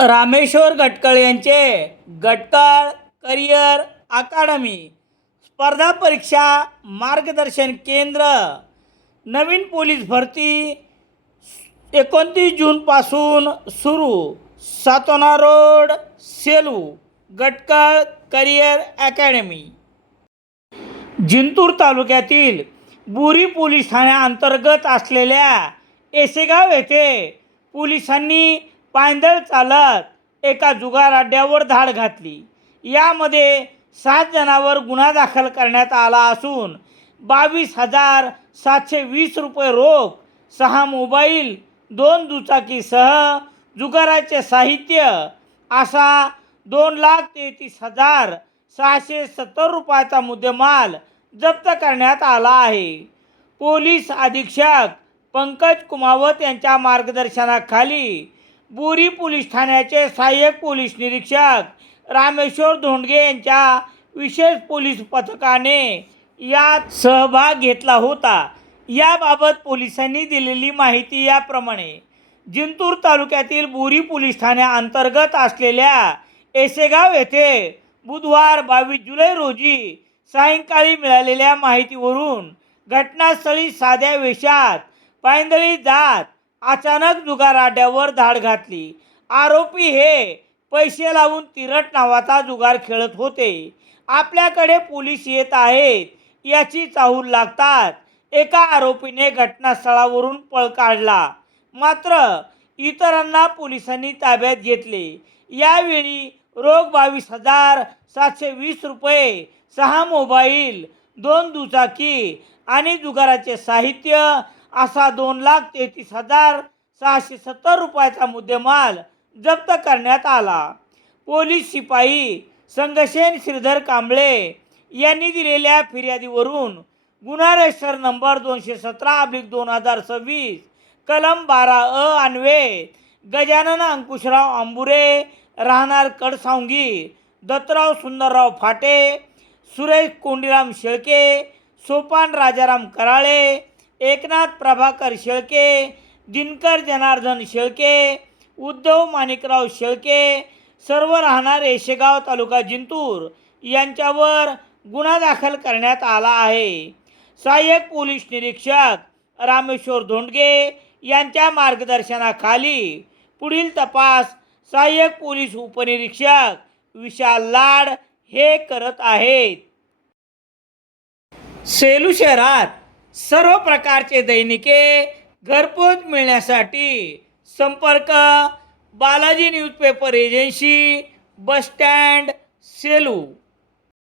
रामेश्वर गटकळ यांचे गटकळ करिअर अकादमी स्पर्धा परीक्षा मार्गदर्शन केंद्र नवीन पोलीस भरती 29 जूनपासून सुरू. Satona road, Selu. Gatkal career academy. Jintur तालुक्यातील बुरी पोलीस ठाण्याअंतर्गत असलेल्या येसेगाव येथे पोलिसांनी पायंदळ चालत एका जुगार अड्ड्यावर धाड घातली. यामध्ये 7 जणांवर गुन्हा दाखल करण्यात आला असून 22,720 रुपये रोख, 6 मोबाईल, 2 दुचाकीसह जुगाराचे साहित्य असा 2,33,670 रुपयाचा मुद्देमाल जप्त करण्यात आला आहे. पोलीस अधीक्षक पंकज कुमावत यांच्या मार्गदर्शनाखाली बुरी पोलीस ठाण्याचे सहाय्यक पोलीस निरीक्षक रामेश्वर धोंडगे यांच्या विशेष पोलीस पथकाने यात सहभाग घेतला होता. याबाबत पोलिसांनी दिलेली माहिती याप्रमाणे. जिंतूर तालुक्यातील बुरी पोलीस ठाण्याअंतर्गत असलेल्या येसेगाव येथे बुधवार 22 जुलै रोजी सायंकाळी मिळालेल्या माहितीवरून घटनास्थळी साध्या वेशात पायंदळी जात अचानक जुगार अड्ड्यावर धाड घातली. आरोपी हे पैसे लावून तिरट नावाचा जुगार खेळत होते. आपल्याकडे पोलीस येत आहेत याची चाहूल लागतात एका आरोपीने घटनास्थळावरून पळ काढला. मात्र इतरांना पोलिसांनी ताब्यात घेतले. यावेळी रोख 22,720 रुपये, 6 मोबाईल, 2 दुचाकी आणि जुगाराचे साहित्य असा 2,33,670 रुपयाचा मुद्देमाल जप्त करण्यात आला. पोलीस शिपाई संघसेन श्रीधर कांबळे यांनी दिलेल्या फिर्यादीवरून गुन्हा रजिस्टर नंबर 217/2026 कलम 12 अन्वये गजानन अंकुशराव अंबुरे राहणार कडसावंगी, दत्तराव सुंदरराव फाटे, सुरेश कोंडीराम शेळके, सोपान राजाराम कराळे, एकनाथ प्रभाकर शेळके, दिनकर जनार्दन शेळके, उद्धव माणिकराव शेळके सर्व राहणार येसेगाव तालुका जिंतूर यांच्यावर गुन्हा दाखल करण्यात आला आहे. सहाय्यक पोलीस निरीक्षक रामेश्वर धोंडगे यांच्या मार्गदर्शनाखाली पुढील तपास सहाय्यक पोलीस उपनिरीक्षक विशाल लाड हे करत आहेत. सेलू शहरात सर्व प्रकारचे दैनिके घरपोच मिळण्यासाठी संपर्क Balaji newspaper agency, bus stand, Selu.